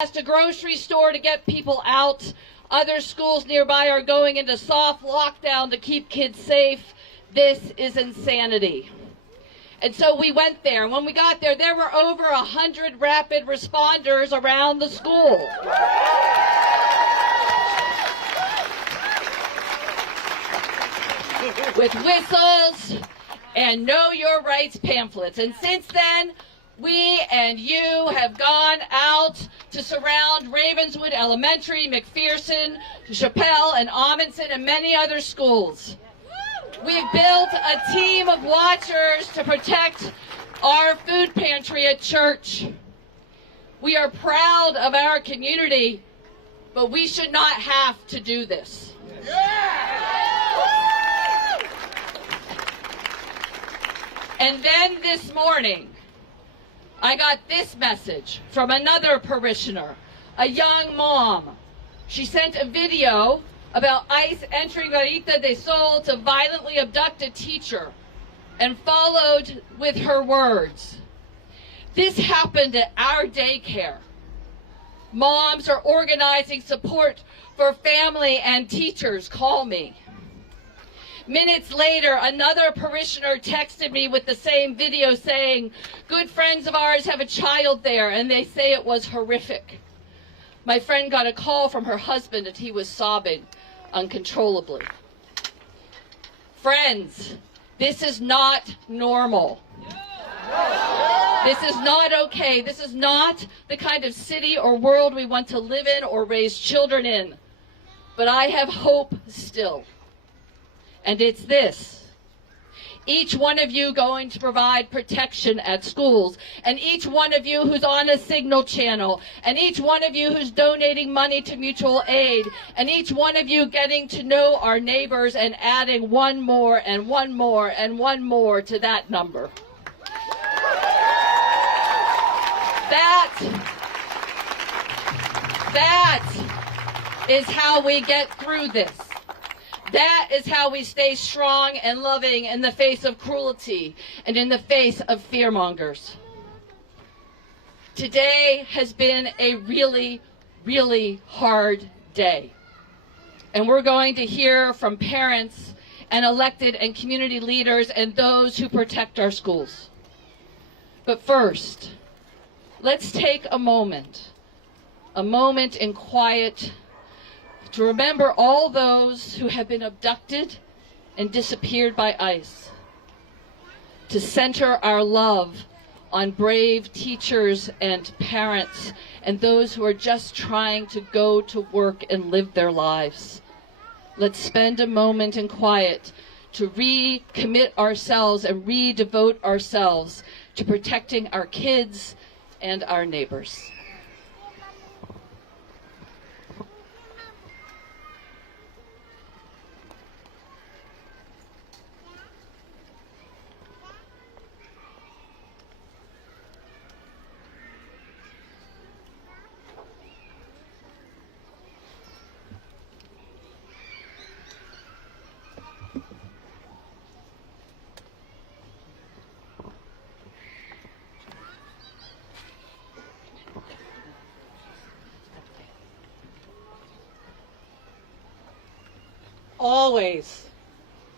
a grocery store to get people out. Other schools nearby are going into soft lockdown to keep kids safe. This is insanity. And so we went there. When we got there, there were over 100 rapid responders around the school. With whistles and Know Your Rights pamphlets. And since then, we and you have gone out to surround Ravenswood Elementary, McPherson, Chappelle, and Amundsen, and many other schools. We've built a team of watchers to protect our food pantry at church. We are proud of our community, but we should not have to do this. And then this morning, I got this message from another parishioner, a young mom. She sent a video about ICE entering Garita de Sol to violently abduct a teacher, and followed with her words. This happened at our daycare. Moms are organizing support for family and teachers. Call me. Minutes later, another parishioner texted me with the same video saying, good friends of ours have a child there, and they say it was horrific. My friend got a call from her husband, and he was sobbing uncontrollably. Friends, this is not normal. This is not okay. This is not the kind of city or world we want to live in or raise children in. But I have hope still. And it's this. Each one of you going to provide protection at schools, and each one of you who's on a signal channel, and each one of you who's donating money to mutual aid, and each one of you getting to know our neighbors and adding one more and one more and one more to that number. That is how we get through this. That is how we stay strong and loving in the face of cruelty and in the face of fearmongers. Today has been a really, really hard day. And we're going to hear from parents and elected and community leaders and those who protect our schools. But first, let's take a moment in quiet to remember all those who have been abducted and disappeared by ICE, to center our love on brave teachers and parents and those who are just trying to go to work and live their lives. Let's spend a moment in quiet to recommit ourselves and redevote ourselves to protecting our kids and our neighbors.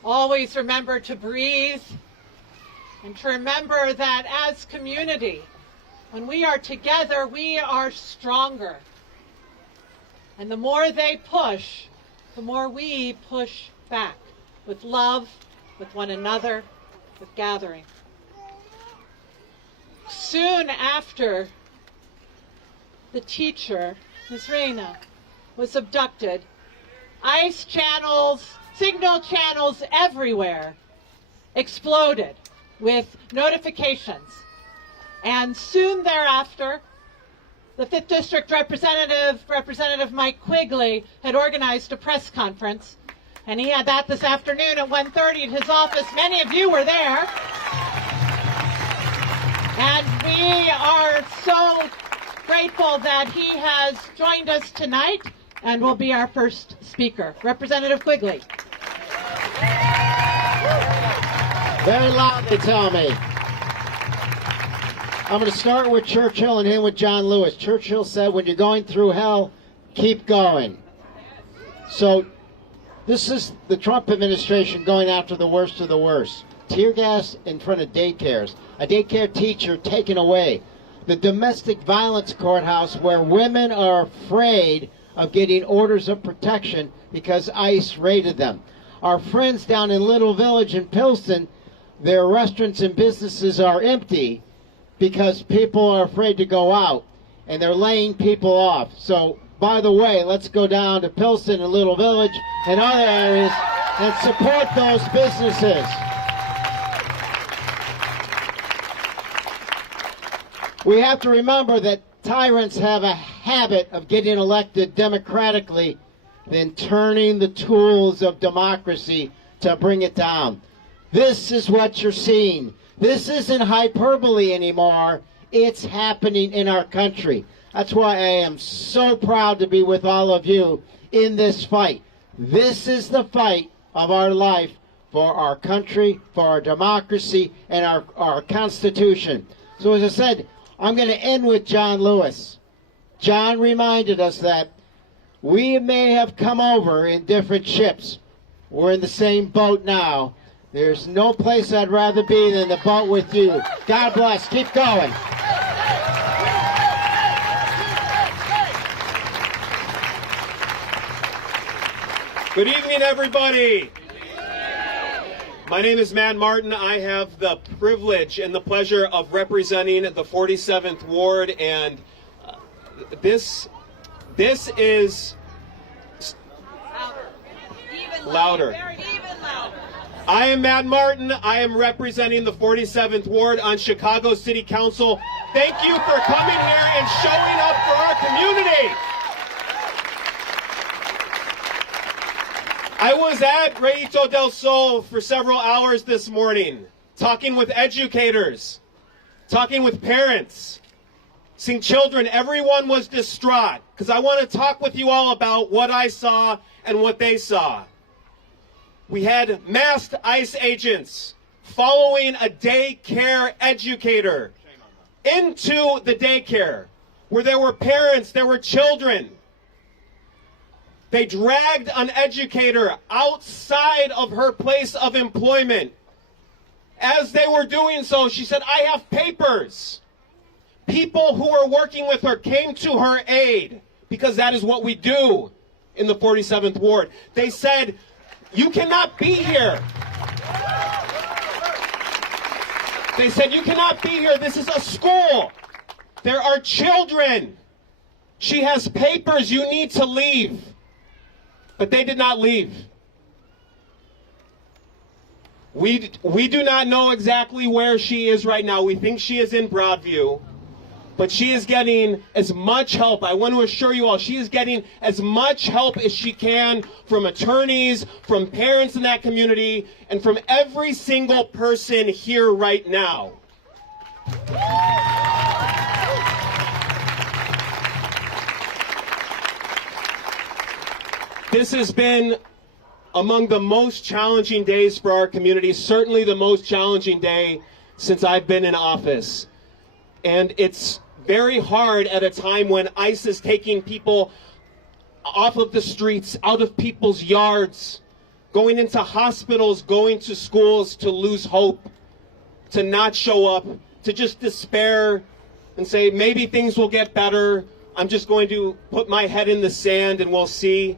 Always remember to breathe and to remember that as community, when we are together, we are stronger. And the more they push, the more we push back with love, with one another, with gathering. Soon after the teacher, Ms. Reina, was abducted, ICE channels, signal channels everywhere exploded with notifications. And soon thereafter, the 5th District Representative Mike Quigley, had organized a press conference. And he had that this afternoon at 1:30 at his office. Many of you were there. And we are so grateful that he has joined us tonight and will be our first speaker. Representative Quigley. Very loud, they tell me. I'm going to start with Churchill and end with John Lewis. Churchill said, when you're going through hell, keep going. So this is the Trump administration going after the worst of the worst. Tear gas in front of daycares. A daycare teacher taken away. The domestic violence courthouse where women are afraid of getting orders of protection because ICE raided them. Our friends down in Little Village in Pilsen, their restaurants and businesses are empty because people are afraid to go out, and they're laying people off. So, by the way, let's go down to Pilsen and Little Village and other areas and support those businesses. We have to remember that tyrants have a habit of getting elected democratically, then turning the tools of democracy to bring it down. This is what you're seeing. This isn't hyperbole anymore. It's happening in our country. That's why I am so proud to be with all of you in this fight. This is the fight of our life for our country, for our democracy, and our Constitution. So as I said, I'm going to end with John Lewis. John reminded us that we may have come over in different ships. We're in the same boat now. There's no place I'd rather be than the boat with you. God bless. Keep going. Good evening, everybody. My name is Dman Martin. I have the privilege and the pleasure of representing the 47th Ward, and this is louder. I am Dman Martin. I am representing the 47th Ward on Chicago City Council. Thank you for coming here and showing up for our community. I was at Rayito del Sol for several hours this morning, talking with educators, talking with parents, seeing children. Everyone was distraught because I want to talk with you all about what I saw and what they saw. We had masked ICE agents following a daycare educator into the daycare where there were parents, there were children. They dragged an educator outside of her place of employment. As they were doing so, she said, "I have papers." People who were working with her came to her aid, because that is what we do in the 47th Ward. They said, "You cannot be here." They said, "You cannot be here. This is a school. There are children. She has papers. You need to leave." But they did not leave. We do not know exactly where she is right now. We think she is in Broadview. But she is getting as much help. I want to assure you all, she is getting as much help as she can from attorneys, from parents in that community, and from every single person here right now. This has been among the most challenging days for our community, certainly the most challenging day since I've been in office. And it's very hard at a time when ICE is taking people off of the streets, out of people's yards, going into hospitals, going to schools, to lose hope, to not show up, to just despair and say, maybe things will get better. I'm just going to put my head in the sand and we'll see.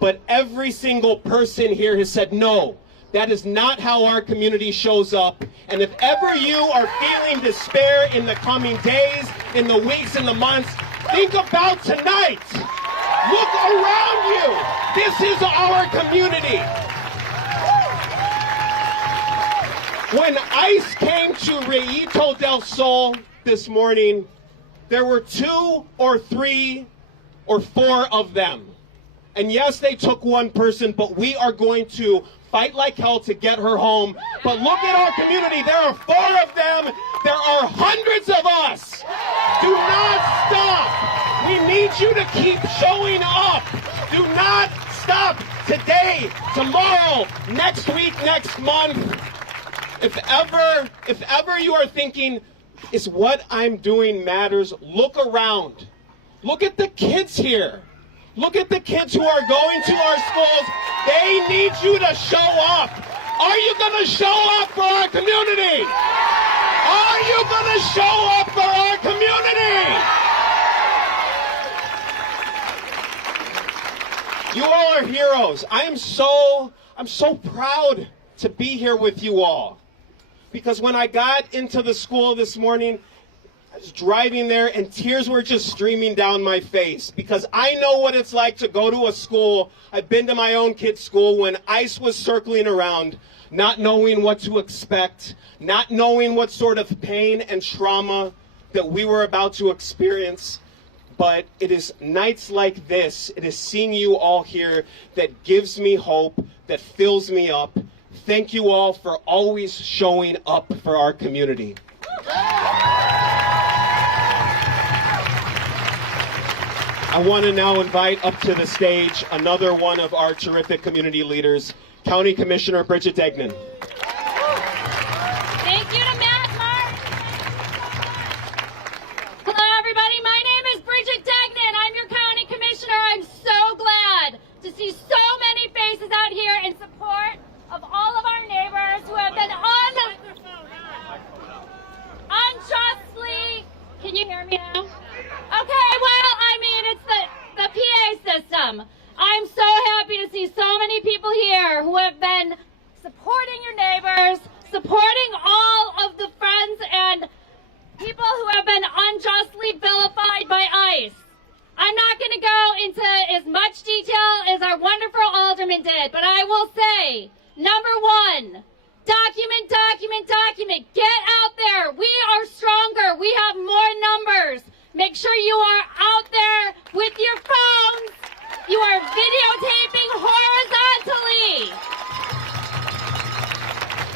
But every single person here has said, no, that is not how our community shows up. And if ever you are feeling despair in the coming days, in the weeks, in the months, think about tonight. Look around you. This is our community. When ICE came to Rayito del Sol this morning, there were 2 or 3 or 4 of them. And yes, they took one person, but we are going to fight like hell to get her home. But look at our community. There are 4 of them. There are hundreds of us. Do not stop. We need you to keep showing up. Do not stop today, tomorrow, next week, next month. If ever you are thinking, is what I'm doing matters. Look around. Look at the kids here. Look at the kids who are going to our schools. They need you to show up. Are you going to show up for our community? Are you going to show up for our community? You all are heroes. I'm so proud to be here with you all. Because when I got into the school this morning, I was driving there and tears were just streaming down my face. Because I know what it's like to go to a school. I've been to my own kid's school when ICE was circling around, not knowing what to expect, not knowing what sort of pain and trauma that we were about to experience. But it is nights like this, it is seeing you all here that gives me hope, that fills me up. Thank you all for always showing up for our community. I want to now invite up to the stage another one of our terrific community leaders, County Commissioner Bridget Degnan. Thank you to Matt Martin. Hello, everybody. My name is Bridget Degnan. I'm your County Commissioner. I'm so glad to see so many faces out here in support of all of our neighbors who have been unjustly. Can you hear me now? Okay, well, I mean, it's the PA system. I'm so happy to see so many people here who have been supporting your neighbors, supporting all of the friends and people who have been unjustly vilified by ICE. I'm not going to go into as much detail as our wonderful alderman did, but I will say, number one, document, document, document. Get out there. We are stronger. We have more numbers. Make sure you are out there with your phones. You are videotaping horizontally.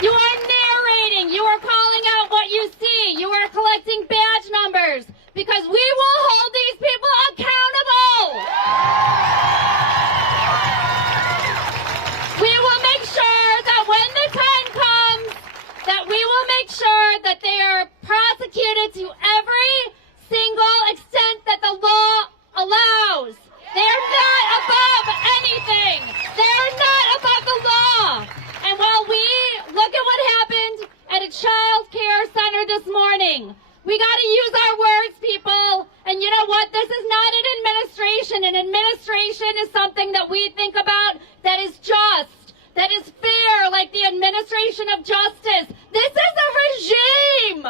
You are narrating. You are calling out what you see. You are collecting badge numbers because we will hold these people accountable. We will make sure that when the time comes, that we will make sure that they are prosecuted to every single extent that the law allows. They are not above anything. They are not above the law. And while we look at what happened at a child care center this morning, we got to use our words, people. And you know what? This is not an administration. An administration is something that we think about that is just, that is fair, like the administration of justice. This is a regime.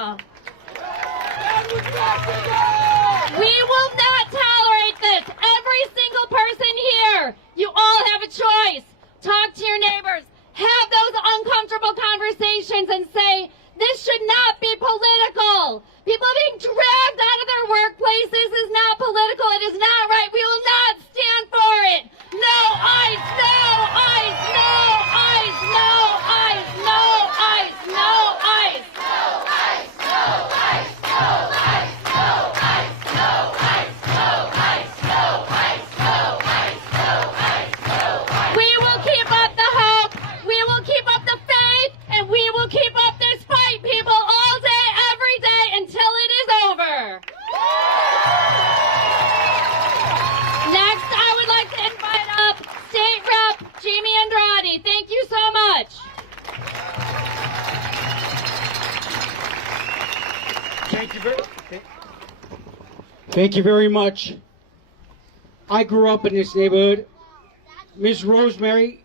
We will not tolerate this. Every single person here, you all have a choice. Talk to your neighbors. Have those uncomfortable conversations and say, this should not be political. People being dragged out of their workplaces is not political. It is not right. We will not stand for it. No ICE, no ICE, no ICE, no ICE, no ICE, no ICE. No ICE, no ICE, no ICE, no ICE, no ICE, no ICE, no ICE, no ICE, no ICE, no ICE. We will keep up the hope. We will keep up the faith, and we will keep up this fight, people, all day, every day, until it is over. Next, I would like to invite up State Rep Jamie Andrade. Thank you so much. Thank you very much. I grew up in this neighborhood. Miss Rosemary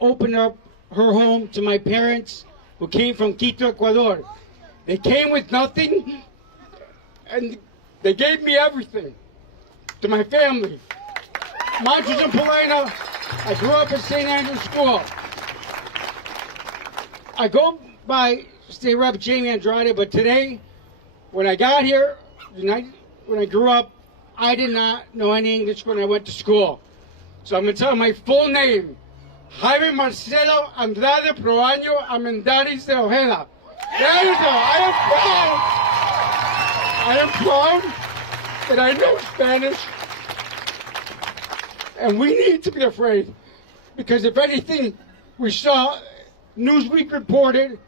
opened up her home to my parents who came from Quito, Ecuador. They came with nothing, and they gave me everything to my family. Montrose and Polina, I grew up at St. Andrew's School. I go by State Rep Jamie Andrade, but today, when I got here, when I grew up, I did not know any English when I went to school. So I'm going to tell my full name. Jaime Marcelo Andrade Proaño Amendaris de Ojeda. There you go. I am proud that I know Spanish. And we need to be afraid. Because if anything, we saw Newsweek reported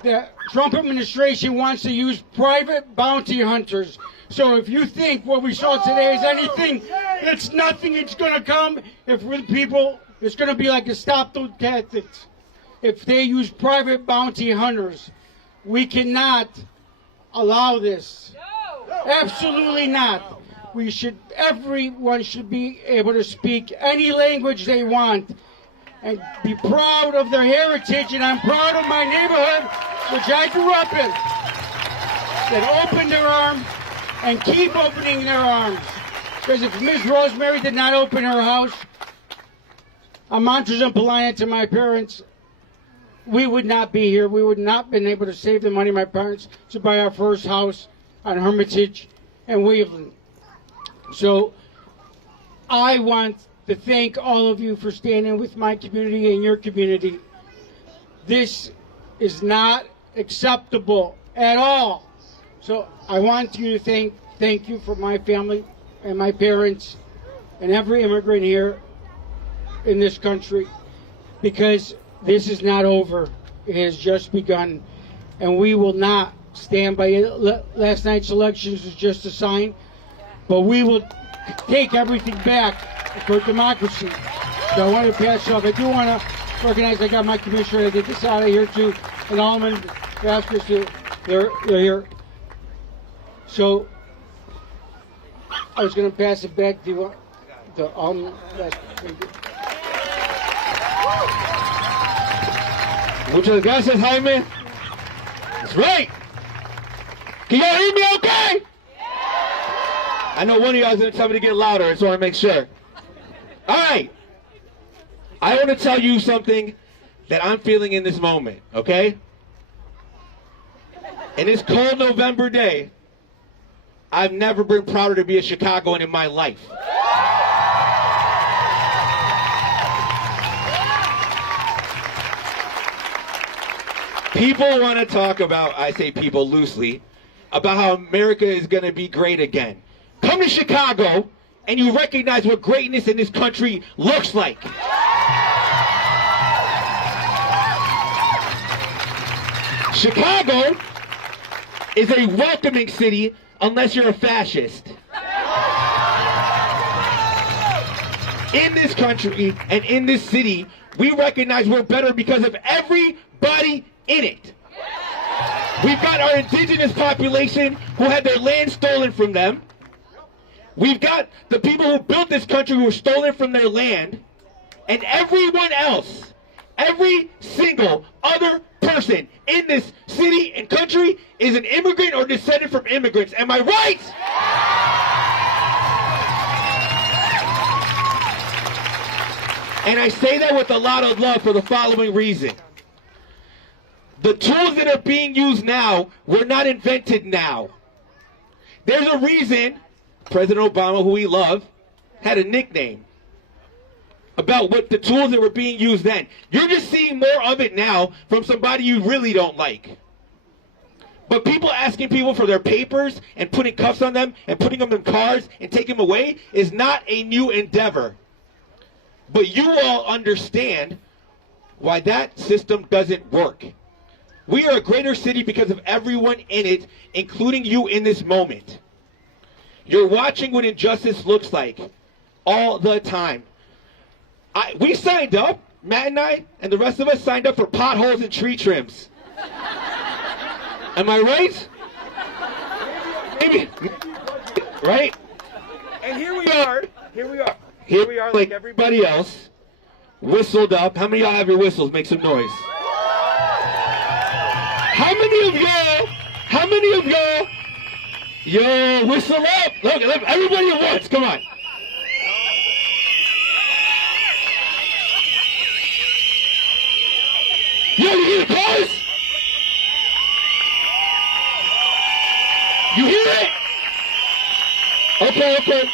the Trump administration wants to use private bounty hunters. So if you think what we saw today is anything, it's nothing. It's going to come. If we're the people, it's going to be like a stop those tactics. If they use private bounty hunters, we cannot allow this. Absolutely not. Everyone should be able to speak any language they want and be proud of their heritage. And I'm proud of my neighborhood, which I grew up in, that opened their arms and keep opening their arms. Because if Ms. Rosemary did not open her house on Montrose and Polina to my parents, we would not be here. We would not have been able to save the money my parents to buy our first house on Hermitage and Waveland. So I want to thank all of you for standing with my community and your community. This is not acceptable at all. So I want you to thank you for my family and my parents and every immigrant here in this country, because this is not over. It has just begun, and we will not stand by it. Last night's elections was just a sign, but we will take everything back for democracy. So I want to pass it off. I do want to recognize I got my commissioner to get this out of here too, and Alderman Vasquez too. They're here. So I was going to pass it back to Alderman Vasquez. Muchas gracias, Jaime. That's right. Can y'all hear me okay? I know one of y'all is going to tell me to get louder. I just want to make sure. All right. I want to tell you something that I'm feeling in this moment, okay? In this cold November day, I've never been prouder to be a Chicagoan in my life. People want to talk about, I say people loosely, about how America is going to be great again. Come to Chicago and you recognize what greatness in this country looks like. Chicago is a welcoming city unless you're a fascist. In this country and in this city, we recognize we're better because of everybody in it. We've got our indigenous population who had their land stolen from them. We've got the people who built this country who were stolen from their land. And everyone else, every single other person in this city and country is an immigrant or descended from immigrants. Am I right? And I say that with a lot of love for the following reason. The tools that are being used now were not invented now. There's a reason President Obama, who we love, had a nickname about what the tools that were being used then. You're just seeing more of it now from somebody you really don't like. But people asking people for their papers and putting cuffs on them and putting them in cars and taking them away is not a new endeavor. But you all understand why that system doesn't work. We are a greater city because of everyone in it, including you in this moment. You're watching what injustice looks like all the time. We signed up, Matt and I, and the rest of us signed up for potholes and tree trims. Am I right? Maybe. Right? And here we are like everybody else, whistled up. How many of y'all have your whistles? Make some noise. How many of y'all, yo, whistle up. Look, everybody at once, come on. Yo, you hear the cars? You hear it? Okay.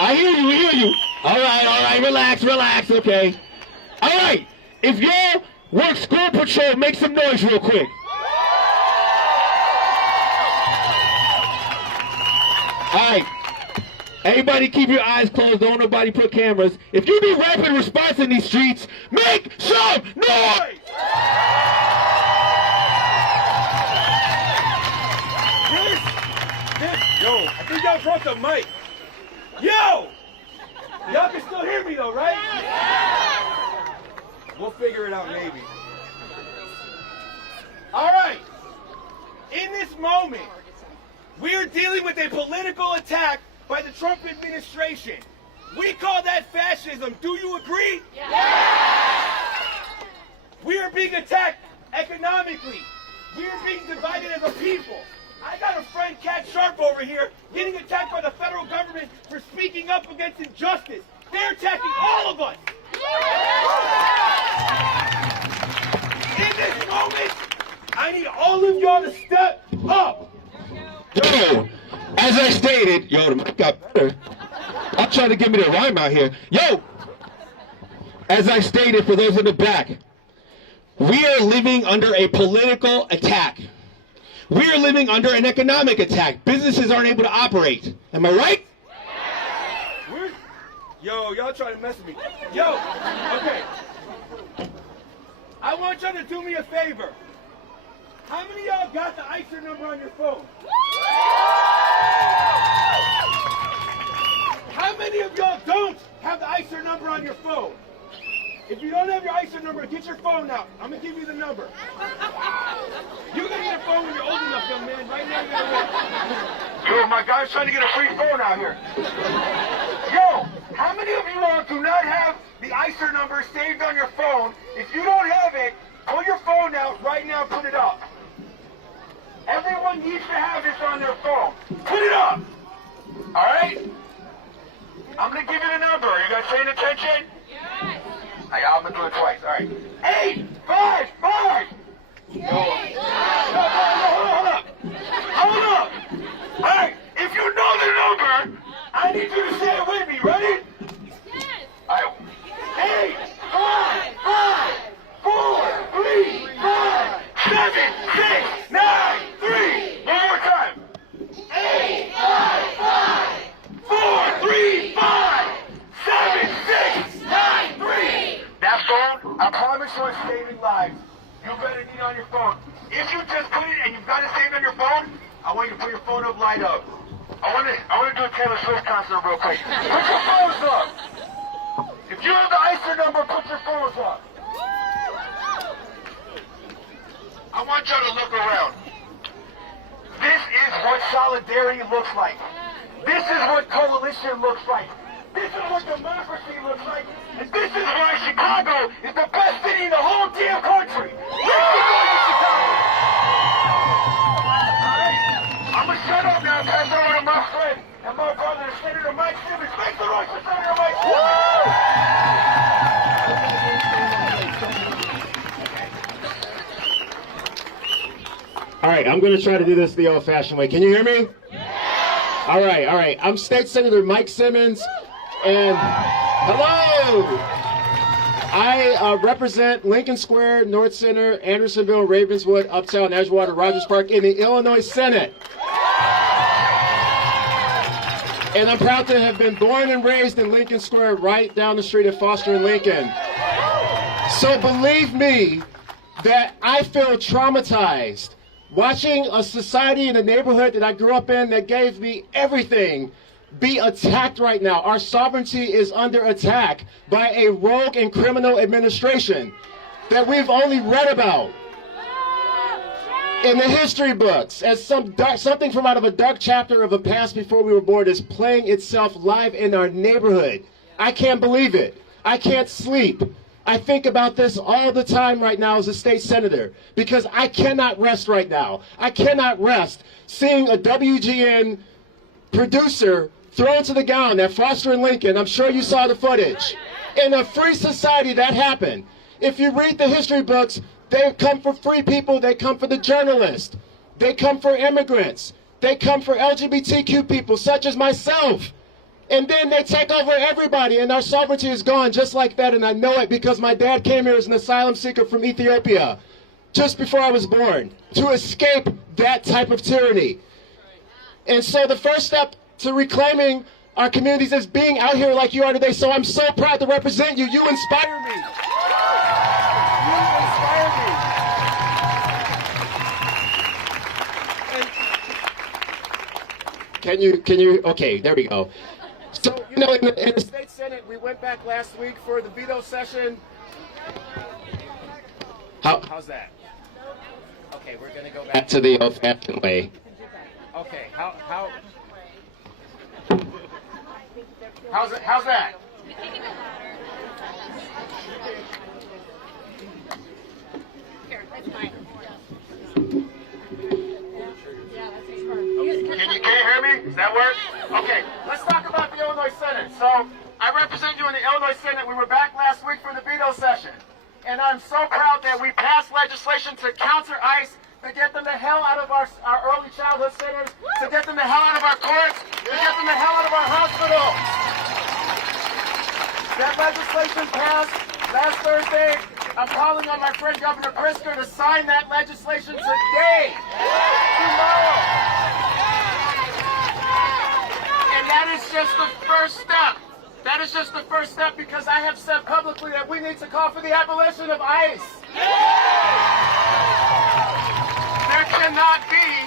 I hear you. All right, relax, okay. All right, if y'all work school patrol, make some noise real quick. All right, everybody keep your eyes closed, don't nobody put cameras. If you need rapid response in these streets, make some noise! Yo, I think y'all brought the mic. Yo! Y'all can still hear me though, right? We'll figure it out maybe. All right. In this moment, we are dealing with a political attack by the Trump administration. We call that fascism. Do you agree? Yes! We are being attacked economically. We are being divided as a people. I got a friend, Cat Sharp, over here, getting attacked by the federal government for speaking up against injustice. They're attacking all of us. In this moment, I need all of y'all to step up. Yo, as I stated, yo, the mic got better. I'm trying to give me the rhyme out here. Yo, as I stated, for those in the back, we are living under a political attack. We are living under an economic attack. Businesses aren't able to operate. Am I right? Yo, y'all trying to mess with me. Yo, okay. I want y'all to do me a favor. How many of y'all got the ICER number on your phone? How many of y'all don't have the ICER number on your phone? If you don't have your ICER number, get your phone out. I'm going to give you the number. You're going to get a phone when you're old enough, young man. Right now, you're going to get. Yo, my guy's trying to get a free phone out here. Yo, how many of you all do not have the ICER number saved on your phone? If you don't have it, pull your phone out right now and put it up. Everyone needs to have this on their phone. Put it up. All right? I'm going to give you the number. Are you guys paying attention? Yes. I'm going to do it twice. All right. 855. Hold up. Hold up. All right. If you know the number, I need you to say it with me. Ready? Yes. All right. 8, 5, 5, 4, 3, 5, 7, 6, 9, 3. One more time. 8, 5, 5, 4, 3, 5, 7, 6, 9, 3. That phone, I promise you, is saving lives. You better need it on your phone. If you just put it and you've got it saved on your phone, I want you to put your phone up, light up. I want to do a Taylor Swift concert real quick. Put your phones up. If you have the ICER number, put your phones up. I want y'all to look around. This is what solidarity looks like. This is what coalition looks like. This is what democracy looks like. And this is why Chicago is the best city in the whole damn country. Let's get going to Chicago. Alright? I'm going to shut up now and pass it over to my friend and my brother, Senator Mike Simmons. Make the noise for Senator Mike Simmons. All right, I'm going to try to do this the old-fashioned way. Can you hear me? Yeah. All right. I'm State Senator Mike Simmons, and hello. I represent Lincoln Square, North Center, Andersonville, Ravenswood, Uptown, Edgewater, Rogers Park in the Illinois Senate. And I'm proud to have been born and raised in Lincoln Square, right down the street at Foster and Lincoln. So believe me that I feel traumatized watching a society in a neighborhood that I grew up in that gave me everything be attacked right now. Our sovereignty is under attack by a rogue and criminal administration that we've only read about in the history books as something from out of a dark chapter of a past before we were born is playing itself live in our neighborhood. I can't believe it. I can't sleep. I think about this all the time right now as a state senator because I cannot rest right now. I cannot rest seeing a WGN producer thrown to the ground at Foster and Lincoln. I'm sure you saw the footage. In a free society, that happened. If you read the history books, they come for free people. They come for the journalists. They come for immigrants. They come for LGBTQ people such as myself. And then they take over everybody, and our sovereignty is gone just like that, and I know it because my dad came here as an asylum seeker from Ethiopia just before I was born to escape that type of tyranny. And so the first step to reclaiming our communities is being out here like you are today. So I'm so proud to represent you. You inspire me. You inspire me. Can you, okay, there we go. So, you know, in the state Senate, we went back last week for the veto session. How's that? Okay, we're going to go back to the old-fashioned way. Okay, how's that? Here, that's mine. Can you hear me? Does that work? Okay, let's talk about the Illinois Senate. So, I represent you in the Illinois Senate. We were back last week for the veto session. And I'm so proud that we passed legislation to counter ICE, to get them the hell out of our early childhood centers, to get them the hell out of our courts, to get them the hell out of our hospitals. That legislation passed last Thursday. I'm calling on my friend Governor Pritzker to sign that legislation today, tomorrow. And that is just the first step. That is just the first step, because I have said publicly that we need to call for the abolition of ICE. There cannot be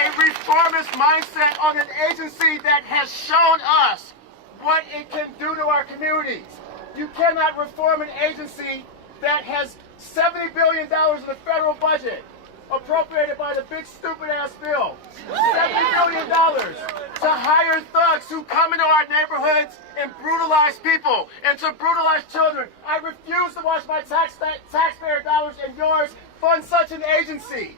a reformist mindset on an agency that has shown us what it can do to our communities. You cannot reform an agency that has $70 billion in the federal budget appropriated by the big stupid ass bill. $70 billion to hire thugs who come into our neighborhoods and brutalize people and to brutalize children. I refuse to watch my taxpayer dollars and yours fund such an agency.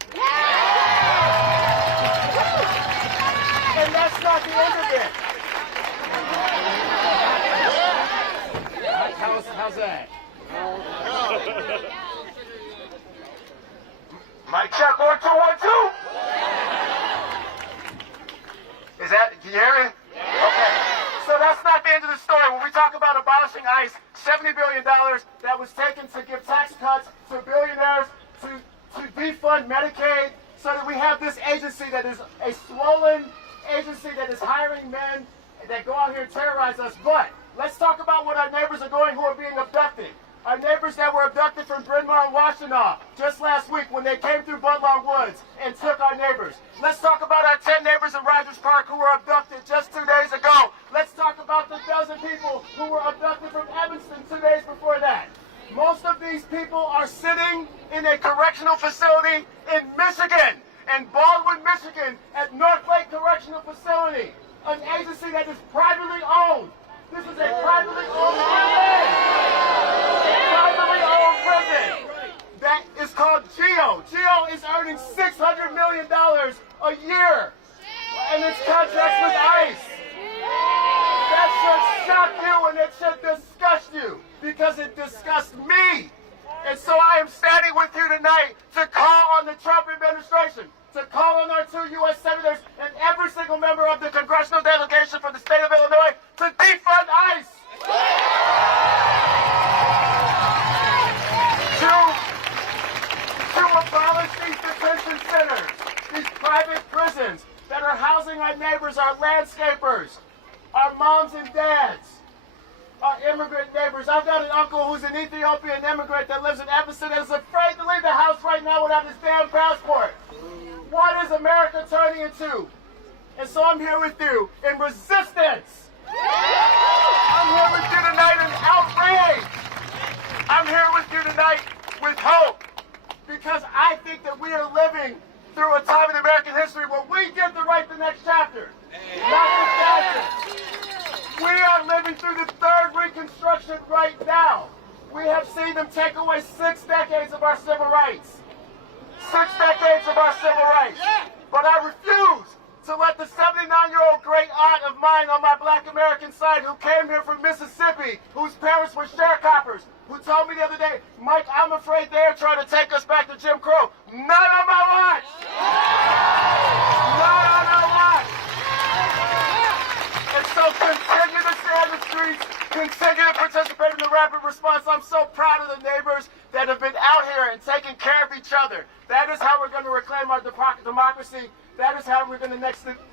And that's not the end of it. How's that? Mic check, 1, 2, 1, 2. Is that, can you hear me? Okay. So that's not the end of the story. When we talk about abolishing ICE, $70 billion that was taken to give tax cuts to billionaires, to defund Medicaid, so that we have this agency that is a swollen agency that is hiring men that go out here and terrorize us. But let's talk about what our neighbors are doing who are being abducted. Our neighbors that were abducted from Bryn Mawr and Washtenaw just last week when they came through Budlong Woods and took our neighbors. Let's talk about our 10 neighbors in Rogers Park who were abducted just 2 days ago. Let's talk about the dozen people who were abducted from Evanston 2 days before that. Most of these people are sitting in a correctional facility in Michigan, in Baldwin, Michigan, at North Lake Correctional Facility, an agency that is privately owned. This is a privately owned prison. Privately owned prison that is called GEO. GEO is earning $600 million a year in its contracts with ICE. That should shock you and it should disgust you, because it disgusts me. And so I am standing with you tonight to call on the Trump administration, to call on our 2 U.S. senators and every single member of the congressional delegation for the state of Illinois to defund ICE. To abolish these detention centers, these private prisons that are housing our neighbors, our landscapers, our moms and dads, our immigrant neighbors. I've got an uncle who's an Ethiopian immigrant that lives in Evanston and is afraid to leave the house right now without his damn passport. What is America turning into? And so I'm here with you in resistance. I'm here with you tonight in outrage. I'm here with you tonight with hope, because I think that we are living through a time in American history where we get to write the next chapter, not the chapter. We are living through the third Reconstruction right now. We have seen them take away 6 decades of our civil rights. 6 decades of our civil rights. But I refuse to let the 79-year-old great aunt of mine on my black American side who came here from Mississippi, whose parents were sharecroppers, who told me the other day, Mike, I'm afraid they're trying to take us back to Jim Crow. Not on my watch! Not on our watch! And so continue to stay on the streets, continue to participate in the rapid response. I'm so proud of the neighbors that have been out here and taking care of each other. That is how we're going to reclaim our democracy. That is how we're going to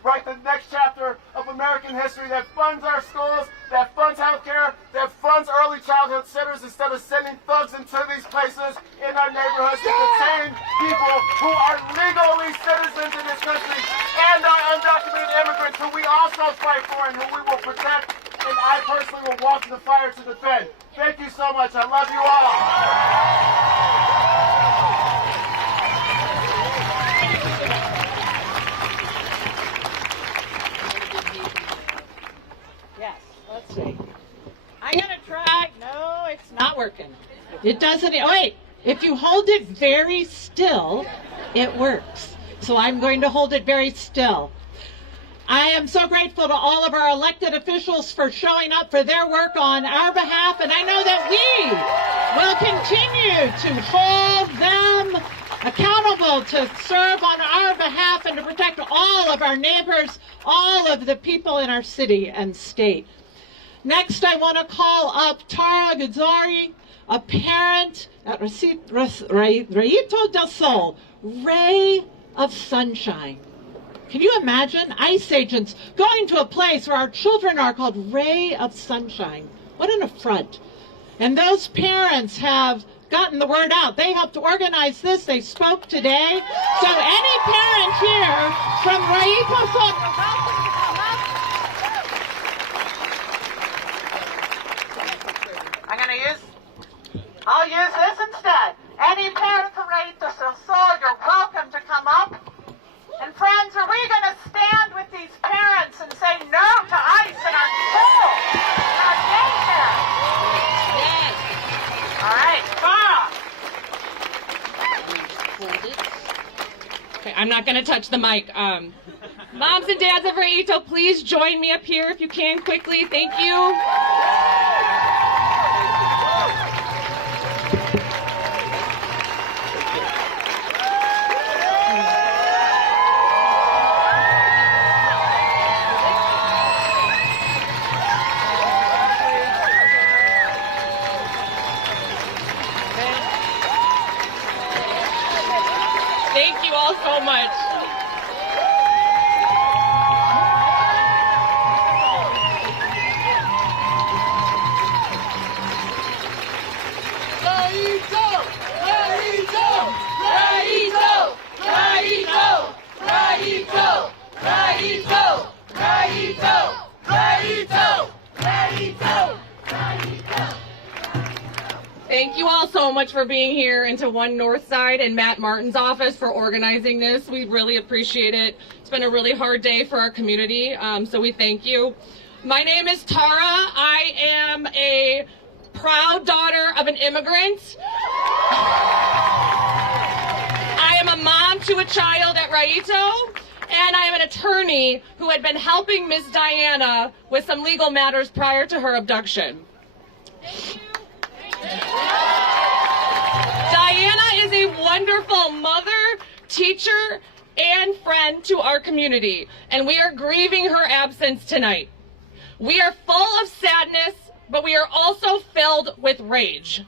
write the next chapter of American history that funds our schools, that funds health care, that funds runs early childhood centers instead of sending thugs into these places in our neighborhoods to detain people who are legally citizens in this country and are undocumented immigrants who we also fight for and who we will protect, and I personally will walk in the fire to defend. Thank you so much. I love you all. Yes, let's see. I'm going to try. No, it's not working. It doesn't. Oh, wait. If you hold it very still, it works. So I'm going to hold it very still. I am so grateful to all of our elected officials for showing up for their work on our behalf, and I know that we will continue to hold them accountable to serve on our behalf and to protect all of our neighbors, all of the people in our city and state. Next, I want to call up Tara Gazzari, a parent at Rayito del Sol, Ray of Sunshine. Can you imagine ICE agents going to a place where our children are called Ray of Sunshine? What an affront. And those parents have gotten the word out. They helped organize this. They spoke today. So any parent here from Rayito Sol, you're welcome to come up. I'll use this instead. Any parent from Rayito del Sol, you're welcome to come up. And friends, are we going to stand with these parents and say no to ICE in our schools, in our daycare? Yes. All right, Okay, I'm not going to touch the mic. Moms and dads of Rayito, please join me up here if you can quickly. Thank you. Thank you all so much. Thank you all so much for being here into One North Side and Matt Martin's office for organizing this. We really appreciate it. It's been a really hard day for our community, so we thank you. My name is Tara. I am a proud daughter of an immigrant. I am a mom to a child at Rayito, and I am an attorney who had been helping Miss Diana with some legal matters prior to her abduction. Diana is a wonderful mother, teacher, and friend to our community, and we are grieving her absence tonight. We are full of sadness, but we are also filled with rage.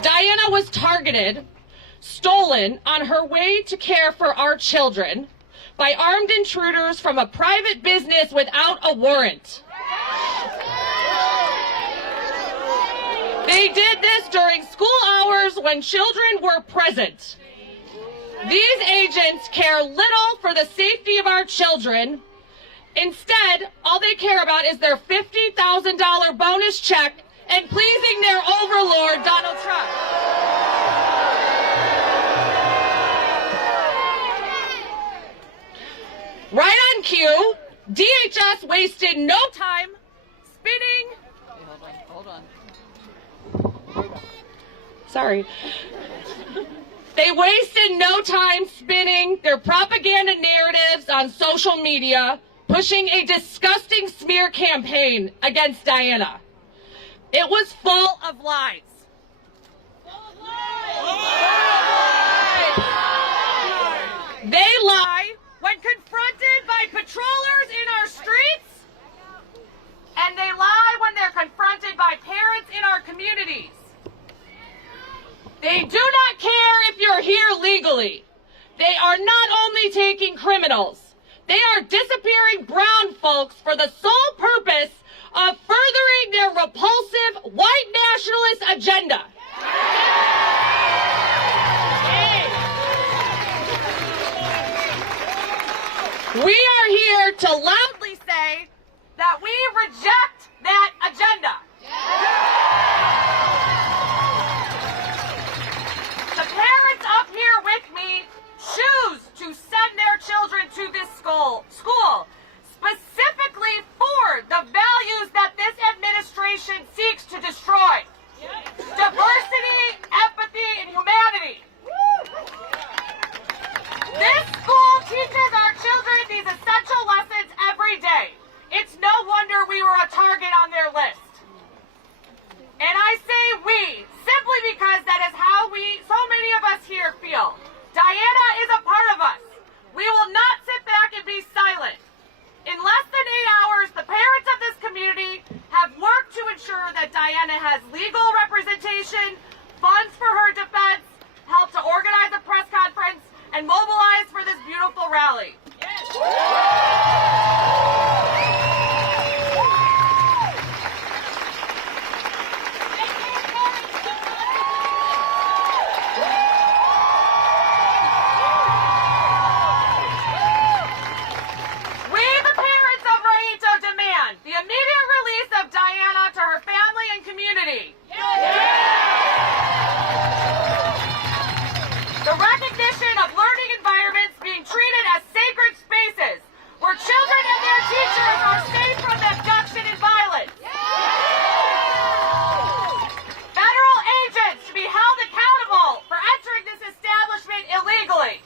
Diana was targeted, stolen on her way to care for our children by armed intruders from a private business without a warrant. They did this during school hours when children were present. These agents care little for the safety of our children. Instead, all they care about is their $50,000 bonus check and pleasing their overlord, Donald Trump. Right on cue, DHS wasted no time spinning. Hold on. Sorry. They wasted no time spinning their propaganda narratives on social media, pushing a disgusting smear campaign against Diana. It was full of lies. They lie when confronted by patrollers in our streets, and they lie when they're confronted by parents in our communities. They do not care if you're here legally. They are not only taking criminals, they are disappearing brown folks for the sole purpose of furthering their agenda. We are here to loudly say that we reject that agenda. The parents up here with me choose to send their children to this school specifically for the values that this administration seeks to destroy. Diversity, empathy, and humanity. This school teaches our children these essential lessons every day. It's no wonder we were a target on their list. And I say we, simply because that is how so many of us here feel. Diana is a part of us. We will not sit back and be silent. In less than 8 hours, the parents of this community have worked to ensure that Diana has legal representation, funds for her defense, helped to organize a press conference, and mobilize for this beautiful rally. We, the parents of Raito, demand the immediate release of Diana to her family and community. The recognition of learning environments being treated as sacred spaces where children and their teachers are safe from abduction and violence. Federal agents to be held accountable for entering this establishment illegally.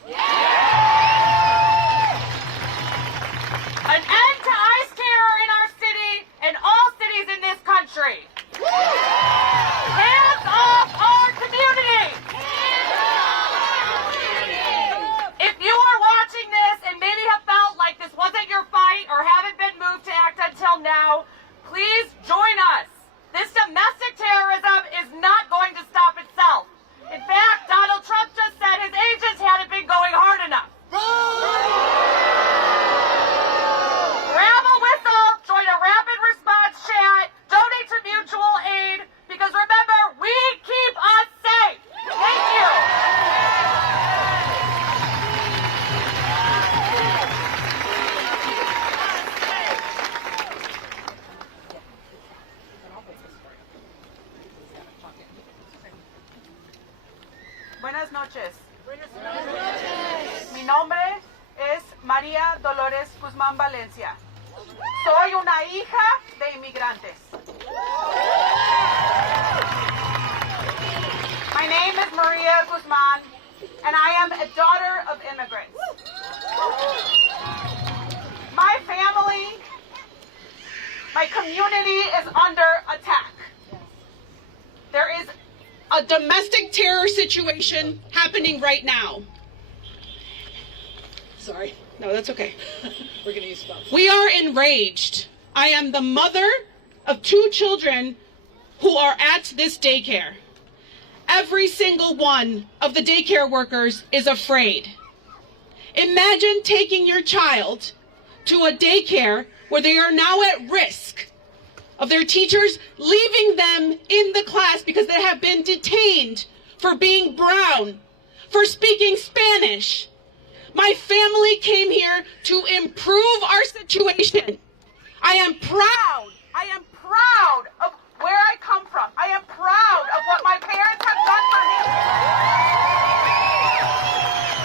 An end to ICE terror in our city and all cities in this country. Hands off our community! If you are watching this and maybe have felt like this wasn't your fight or haven't been moved to act until now, please join us. This domestic terrorism is not going to stop itself. In fact, Donald Trump just said his agents hadn't been going hard enough. Grab a whistle, join a rapid response chat, donate to mutual aid, because remember, we keep us safe. Thank you. Buenas noches. Mi nombre es María Dolores Guzmán Valencia. Soy una hija de inmigrantes. My name is Maria Guzman, and I am a daughter of immigrants. My family, my community is under attack. There is a domestic terror situation happening right now. Sorry. No, that's okay. We're going to use phones. We are enraged. I am the mother of 2 children who are at this daycare. Every single one of the daycare workers is afraid. Imagine taking your child to a daycare where they are now at risk of their teachers leaving them in the class because they have been detained for being brown, for speaking Spanish. My family came here to improve our situation. I am proud of where I come from. I am proud of what my parents have done for me.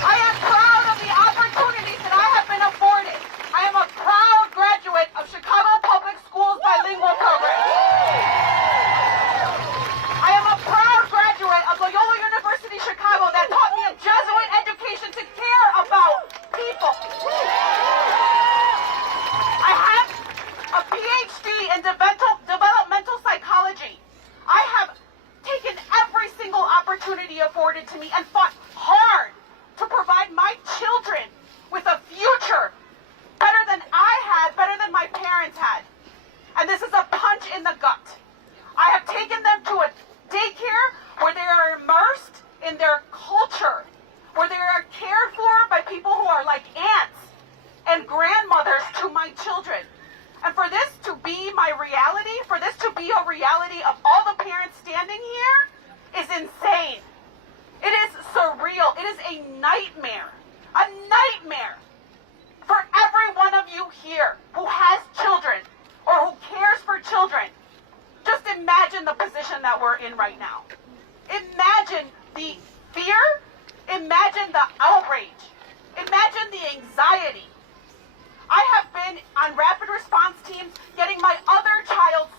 I am proud of the opportunities that I have been afforded. I am a proud graduate of Chicago Public Schools bilingual program. I am a proud graduate of Loyola University Chicago that taught me a Jesuit education to care about people. I have a PhD in developmental psychology. I have taken every single opportunity afforded to me and fought hard to provide my children with a future better than I had, better than my parents had. And this is a punch in the gut. I have taken them to a daycare where they are immersed in their culture, where they are cared for by people who are like aunts and grandmothers to my children. And for this to be my reality, for this to be a reality of all the parents standing here, is insane. It is surreal. It is a nightmare. A nightmare for every one of you here who has children or who cares for children. Just imagine the position that we're in right now. Imagine the fear. Imagine the outrage. Imagine the anxiety. I have been on rapid response teams getting my other child's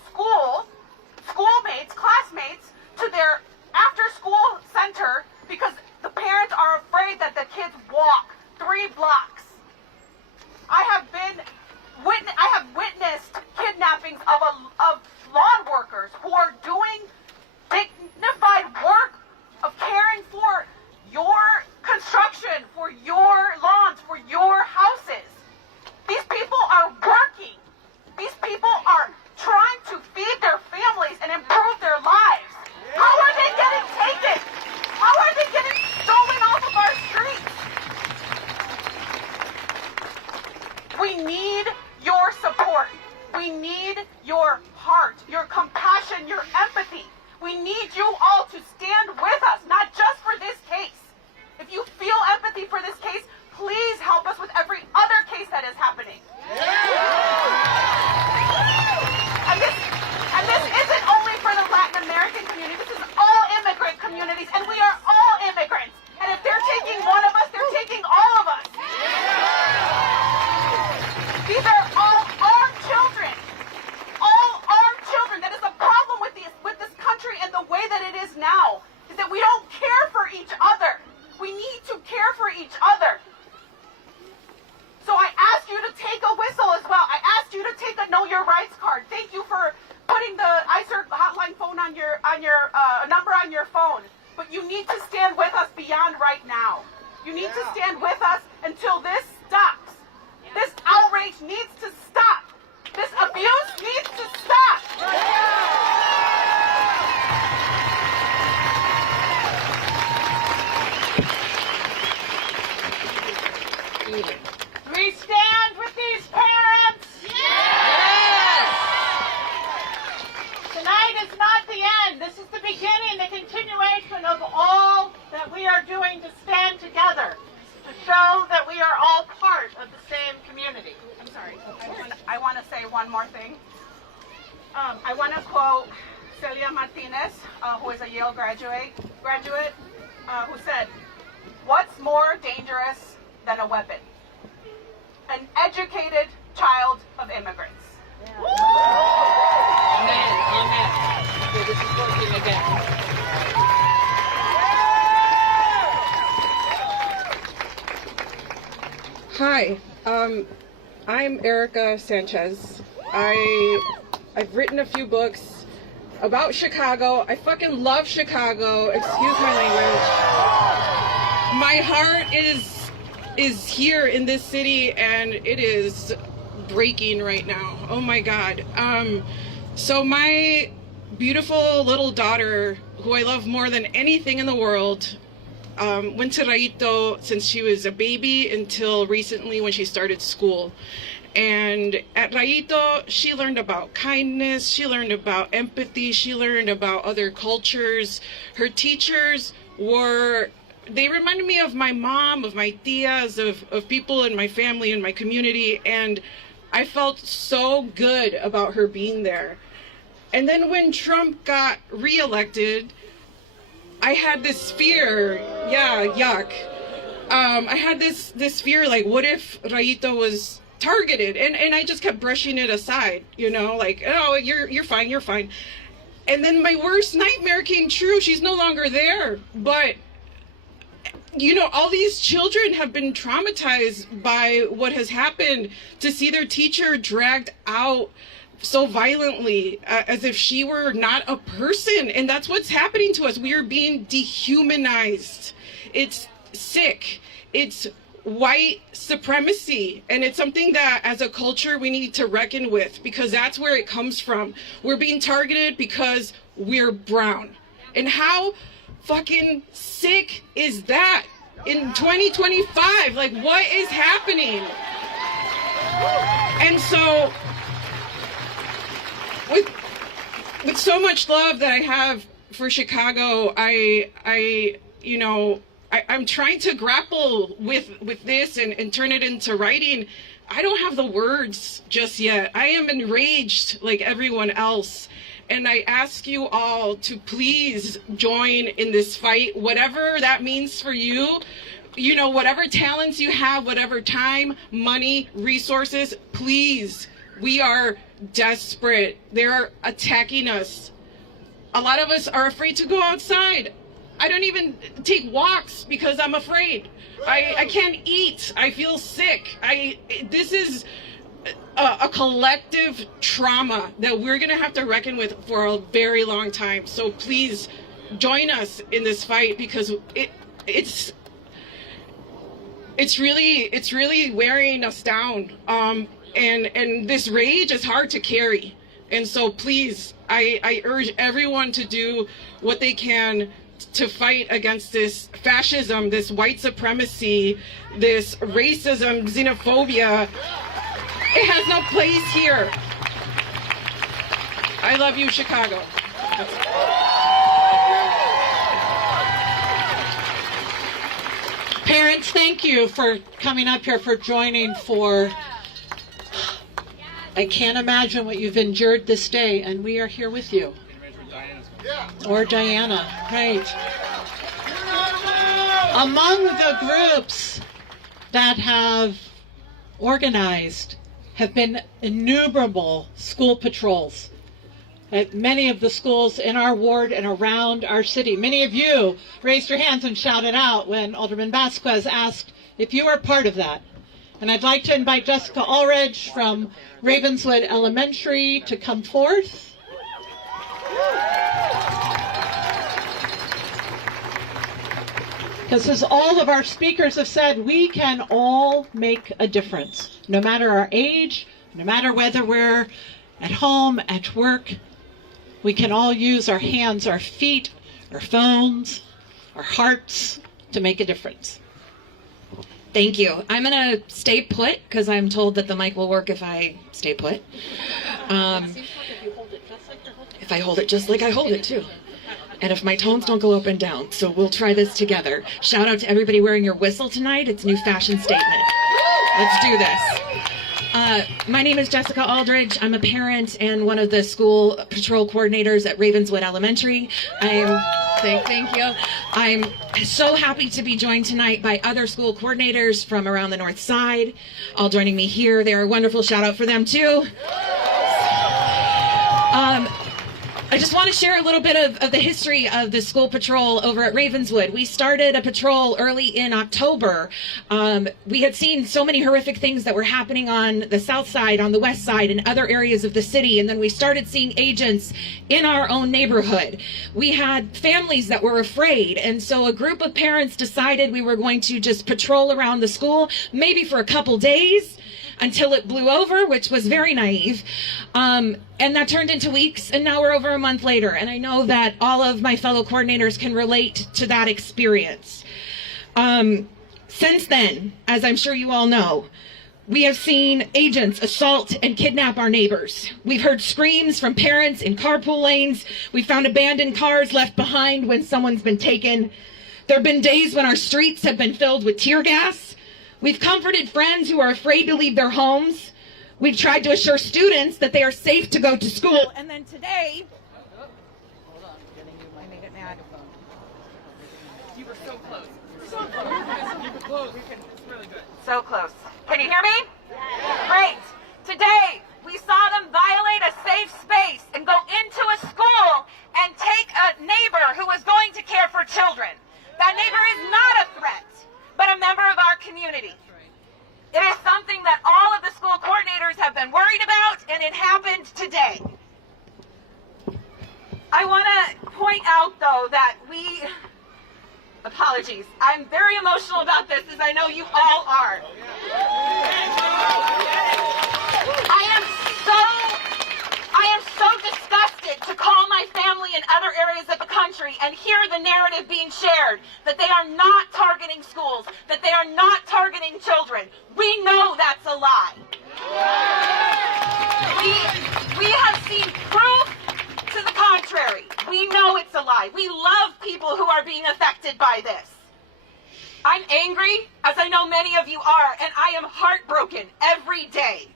schoolmates, classmates, to their after-school center because the parents are afraid that the kids walk 3 blocks. I have witnessed kidnappings of lawn workers who are doing dignified work of caring for your construction, for your lawns, for your houses. These people are working. These people are trying to feed their families and improve their lives. How are they getting taken? How are they getting stolen off of our streets? We need your support. We need your heart, your compassion, your empathy. We need you all to stand with us, not just for this case. If you feel empathy for this case, please help us with every other case that is happening. And this isn't only for the Latin American community. This is all immigrant communities, and we are all immigrants. And if they're taking one of us, they're taking all of us. These are all our children. All our children. That is the problem with this country and the way that it is now, is that we don't care for each other. We need to care for each other. So I ask you to take a whistle as well. I asked you to take a Know Your Rights card. Thank you for putting the ICER hotline phone on your number on your phone. But you need to stand with us beyond right now. You need to stand with us until this stops. This outrage needs to stop. This abuse needs to stop. We stand with these parents. Yes! Tonight is not the end. This is the beginning, the continuation of all that we are doing to stand together, to show that we are all part of the same community. I'm sorry. I want to say one more thing. I want to quote Celia Martinez, who is a Yale graduate, who said, "What's more dangerous than a weapon? An educated child of immigrants." Amen. Amen. Okay, this is working again. Hi, I'm Erica Sanchez. I've written a few books about Chicago. I fucking love Chicago. Excuse my language. My heart is here in this city, and it is breaking right now. Oh my God. So my beautiful little daughter, who I love more than anything in the world, went to Rayito since she was a baby until recently when she started school. And at Rayito, she learned about kindness, she learned about empathy, she learned about other cultures. Her teachers they reminded me of my mom, of my tias, of people in my family, in my community, and I felt so good about her being there. And then when Trump got reelected, I had this fear, yuck. I had this fear, like, what if Rayito was targeted? And I just kept brushing it aside, like, oh, you're fine. And then my worst nightmare came true. She's no longer there. But, all these children have been traumatized by what has happened, to see their teacher dragged out so violently, as if she were not a person. And that's what's happening to us. We are being dehumanized. It's sick. It's white supremacy, and it's something that as a culture we need to reckon with, because that's where it comes from. We're being targeted because we're brown. And how fucking sick is that in 2025? Like, what is happening? And so with so much love that I have for Chicago, I'm trying to grapple with this and turn it into writing. I don't have the words just yet. I am enraged like everyone else. And I ask you all to please join in this fight, whatever that means for you. You know, whatever talents you have, whatever time, money, resources, please. We are desperate. They're attacking us. A lot of us are afraid to go outside. I don't even take walks because I'm afraid. I can't eat. I feel sick. This is a collective trauma that we're going to have to reckon with for a very long time. So please join us in this fight, because it's really wearing us down. And this rage is hard to carry. And so please, I urge everyone to do what they can to fight against this fascism, this white supremacy, this racism, xenophobia. It has no place here. I love you, Chicago. Parents, thank you for coming up here, for joining, for... I can't imagine what you've endured this day, and we are here with you. Or Diana, right. Among the groups that have organized have been innumerable school patrols at many of the schools in our ward and around our city. Many of you raised your hands and shouted out when Alderman Vasquez asked if you were part of that. And I'd like to invite Jessica Ulrich from Ravenswood Elementary to come forth. Because as all of our speakers have said, we can all make a difference, no matter our age, no matter whether we're at home, at work. We can all use our hands, our feet, our phones, our hearts to make a difference. Thank you. I'm going to stay put because I'm told that the mic will work if I stay put. If I hold it just like I hold it too. And if my tones don't go up and down. So we'll try this together. Shout out to everybody wearing your whistle tonight. It's a new fashion statement. Let's do this. My name is Jessica Aldridge. I'm a parent and one of the school patrol coordinators at Ravenswood Elementary. Thank you. I'm so happy to be joined tonight by other school coordinators from around the North Side, all joining me here. They're a wonderful shout out for them too. I just want to share a little bit of the history of the school patrol over at Ravenswood. We started a patrol early in October. We had seen so many horrific things that were happening on the south side, on the west side, and other areas of the city. And then we started seeing agents in our own neighborhood. We had families that were afraid. And so a group of parents decided we were going to just patrol around the school, maybe for a couple days, until it blew over, which was very naive. And that turned into weeks, and now we're over a month later. And I know that all of my fellow coordinators can relate to that experience. Since then, as I'm sure you all know, we have seen agents assault and kidnap our neighbors. We've heard screams from parents in carpool lanes. We found abandoned cars left behind when someone's been taken. There have been days when our streets have been filled with tear gas. We've comforted friends who are afraid to leave their homes. We've tried to assure students that they are safe to go to school. And then today, hold on, I made it mad. You were so close. So close. Keep it close. It's really good. So close. Can you hear me? Yeah. Great. Today, we saw them violate a safe space and go into a school and take a neighbor who was going to care for children. That neighbor is not a threat, but a member of our community. It is something that all of the school coordinators have been worried about, and it happened today. I want to point out, though, that apologies, I'm very emotional about this, as I know you all are. I am so disgusted to call my family in other areas of the country and hear the narrative being shared that they are not targeting schools, that they are not targeting children. We know that's a lie. We have seen proof to the contrary. We know it's a lie. angry, as I know many of you are, and I am heartbroken every day.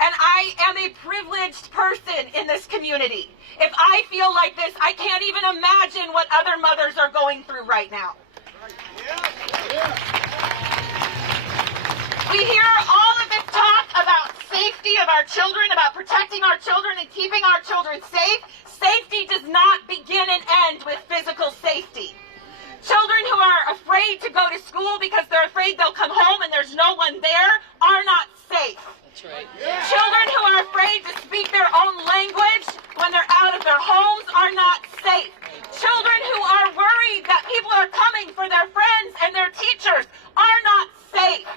And I am a privileged person in this community. If I feel like this, I can't even imagine what other mothers are going through right now. We hear all of this talk about safety of our children, about protecting our children and keeping our children safe. Safety does not begin and end with physical safety. Children who are afraid to go to school because they're afraid they'll come home and there's no one there are not safe. That's right. Children who are afraid to speak their own language when they're out of their homes are not safe. Children who are worried that people are coming for their friends and their teachers are not safe.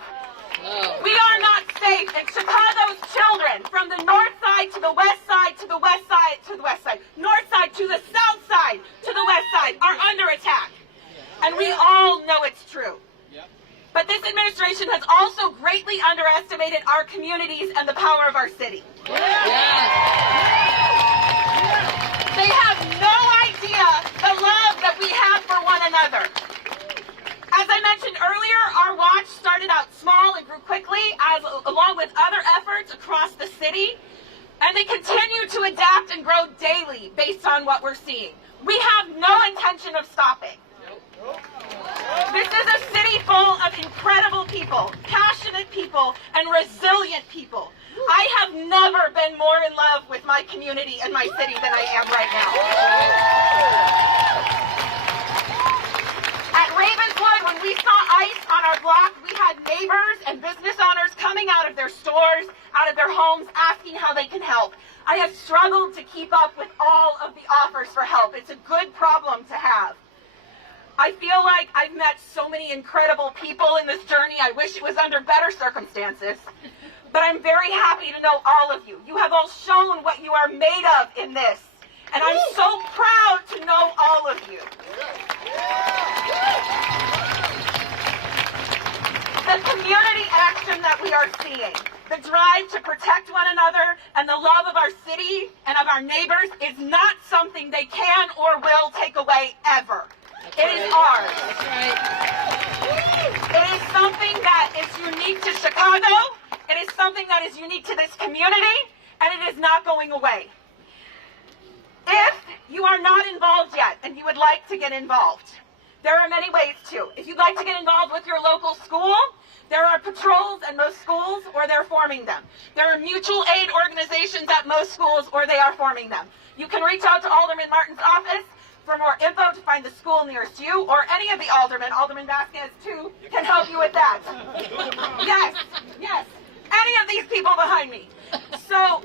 We are not safe. And Chicago's children, from the north side to the west side to the west side to the west side, north side to the south side to the west side, are under attack. And we all know it's true. But this administration has also greatly underestimated our communities and the power of our city. They have no idea the love that we have for one another. As I mentioned earlier, our watch started out small and grew quickly, along with other efforts across the city. And they continue to adapt and grow daily based on what we're seeing. We have no intention of stopping. This is a city full of incredible people, passionate people, and resilient people. I have never been more in love with my community and my city than I am right now. At Ravenswood, when we saw ice on our block, we had neighbors and business owners coming out of their stores, out of their homes, asking how they can help. I have struggled to keep up with all of the offers for help. It's a good problem to have. I feel like I've met so many incredible people in this journey. I wish it was under better circumstances. But I'm very happy to know all of you. You have all shown what you are made of in this. And I'm so proud to know all of you. The community action that we are seeing, the drive to protect one another and the love of our city and of our neighbors is not something they can or will take away ever. It is ours. It is something that is unique to Chicago. It is something that is unique to this community, and it is not going away. If you are not involved yet and you would like to get involved, there are many ways to. If you'd like to get involved with your local school, there are patrols at most schools, or they're forming them. There are mutual aid organizations at most schools, or they are forming them. You can reach out to Alderman Martin's office for more info to find the school nearest you, or any of the aldermen. Alderman Vasquez, too, can help you with that. Yes, any of these people behind me. So,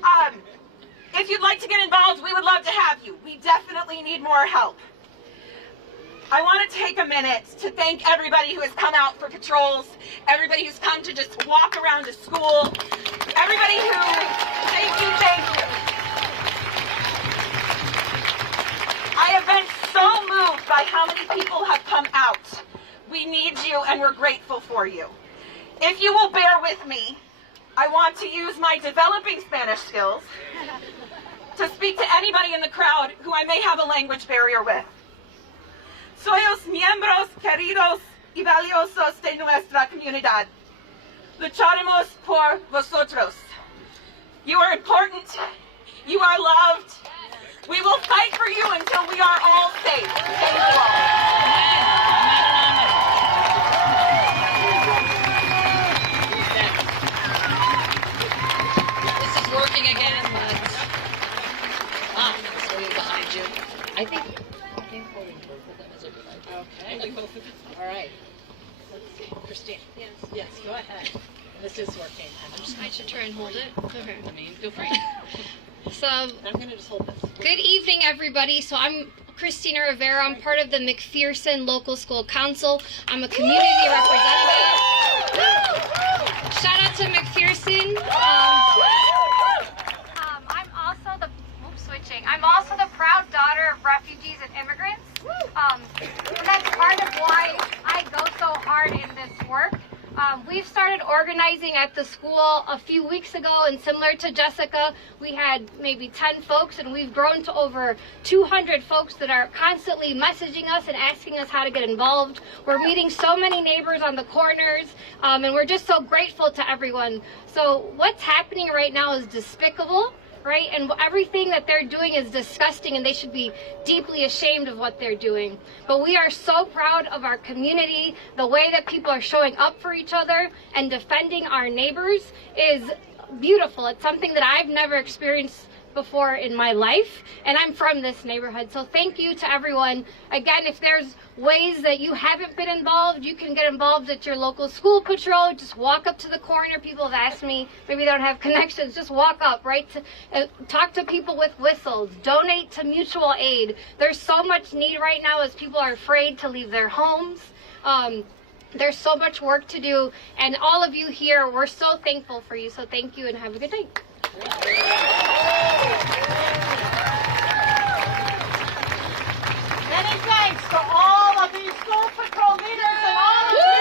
if you'd like to get involved, we would love to have you. We definitely need more help. I want to take a minute to thank everybody who has come out for patrols, everybody who's come to just walk around a school, everybody who, thank you. I have been so moved by how many people have come out. We need you and we're grateful for you. If you will bear with me, I want to use my developing Spanish skills to speak to anybody in the crowd who I may have a language barrier with. Soyos miembros queridos y valiosos de nuestra comunidad. Lucharemos por vosotros. You are important. You are loved. We will fight for you until we are all safe. Thank you all. This is working again, but it's way behind you. I think holding both of them is a good idea. Okay. All right. Let's see. Christine. Yes, go ahead. This is working. I should try and hold it. Okay. I mean, feel free. So, I'm going to just hold this. good evening, everybody. So I'm Christina Rivera. I'm part of the McPherson Local School Council. I'm a community representative. Shout out to McPherson. I'm also the proud daughter of refugees and immigrants. And that's part of why I go so hard in this work. We've started organizing at the school a few weeks ago, and similar to Jessica, we had maybe 10 folks, and we've grown to over 200 folks that are constantly messaging us and asking us how to get involved. We're meeting so many neighbors on the corners, and we're just so grateful to everyone. So what's happening right now is despicable, right? And everything that they're doing is disgusting, and they should be deeply ashamed of what they're doing. But we are so proud of our community. The way that people are showing up for each other and defending our neighbors is beautiful. It's something that I've never experienced before in my life, and I'm from this neighborhood. So thank you to everyone. Again, if there's ways that you haven't been involved, you can get involved at your local school patrol. Just walk up to the corner. People have asked me, maybe they don't have connections, just walk up, right? Talk to people with whistles, donate to mutual aid. There's so much need right now as people are afraid to leave their homes. There's so much work to do, and all of you here, we're so thankful for you. So thank you and have a good night. Many thanks to all of these school patrol leaders and all of you.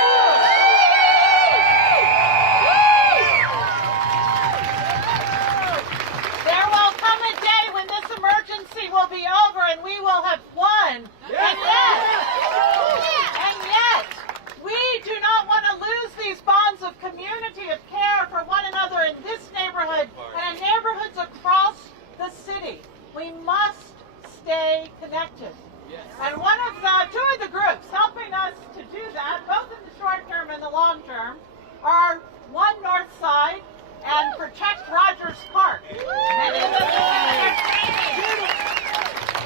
There will come a day when this emergency will be over and we will have won. And yet, we do not want to lose these bonds of community, of care for one another in this neighborhood and in neighborhoods across the city. We must stay connected. And two of the groups helping us to do that, both in the short term and the long term, are One North Side and Protect Rogers Park. Many of them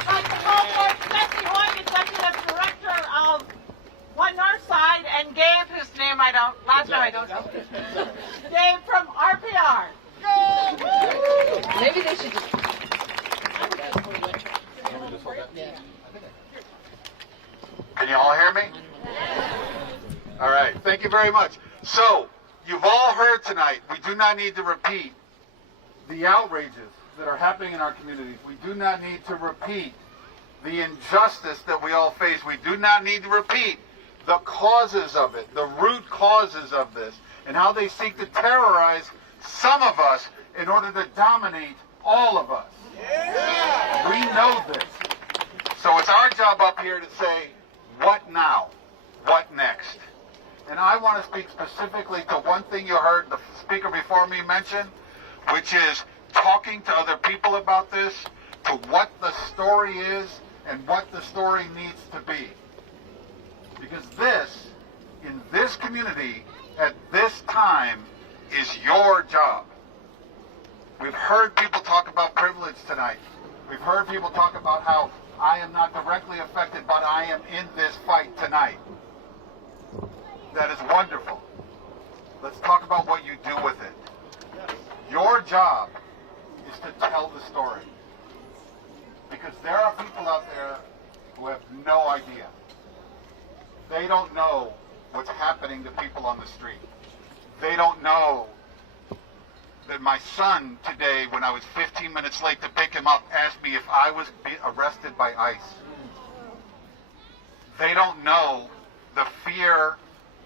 I'd like to call forth Jesse Hoy, Executive Director of One North Side, and Gabe, whose name I don't know. Gabe from RPR. Maybe they should just... Can you all hear me? All right, thank you very much. So, you've all heard tonight, we do not need to repeat the outrages that are happening in our communities. We do not need to repeat the injustice that we all face. We do not need to repeat the causes of it, the root causes of this, and how they seek to terrorize some of us in order to dominate all of us. Yeah. We know this. So it's our job up here to say, what now? What next? And I want to speak specifically to one thing you heard the speaker before me mention, which is talking to other people about this, to what the story is and what the story needs to be. Because this, in this community, at this time, is your job. We've heard people talk about privilege tonight. We've heard people talk about how I am not directly affected, but I am in this fight tonight. That is wonderful. Let's talk about what you do with it. Your job is to tell the story. Because there are people out there who have no idea. They don't know what's happening to people on the street. They don't know that my son today, when I was 15 minutes late to pick him up, asked me if I was arrested by ICE. They don't know the fear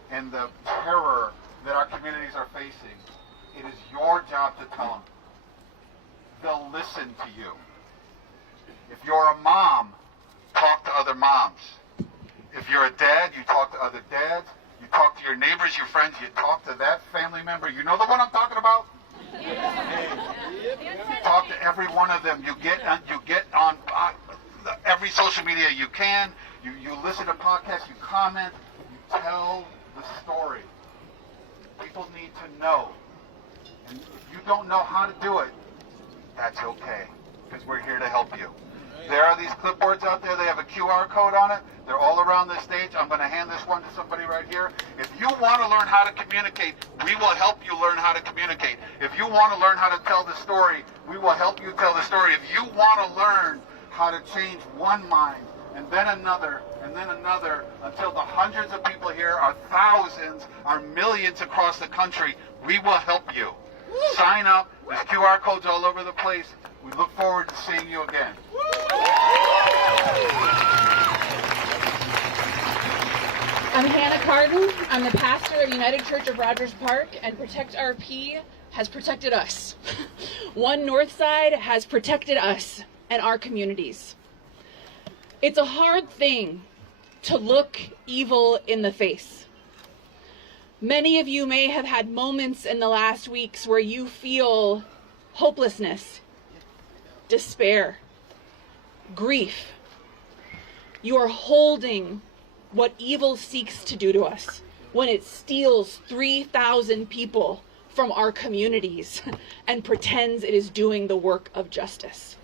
and the terror that our communities are facing. It is your job to tell them. They'll listen to you. If you're a mom, talk to other moms. If you're a dad, you talk to other dads. You talk to your neighbors, your friends. You talk to that family member. You know the one I'm talking about? Talk to every one of them. You get on every social media you can. You listen to podcasts. You comment. You tell the story. People need to know. And if you don't know how to do it, that's okay, because we're here to help you. There are these clipboards out there. They have a QR code on it. They're all around the stage. I'm going to hand this one to somebody right here. If you want to learn how to communicate, we will help you learn how to communicate. If you want to learn how to tell the story, we will help you tell the story. If you want to learn how to change one mind, and then another, until the hundreds of people here are thousands, are millions across the country, we will help you. Sign up. There's QR codes all over the place. We look forward to seeing you again. I'm Hannah Carden. I'm the pastor of United Church of Rogers Park, and Protect RP has protected us. One Northside has protected us and our communities. It's a hard thing to look evil in the face. Many of you may have had moments in the last weeks where you feel hopelessness, despair, grief. You are holding what evil seeks to do to us when it steals 3,000 people from our communities and pretends it is doing the work of justice.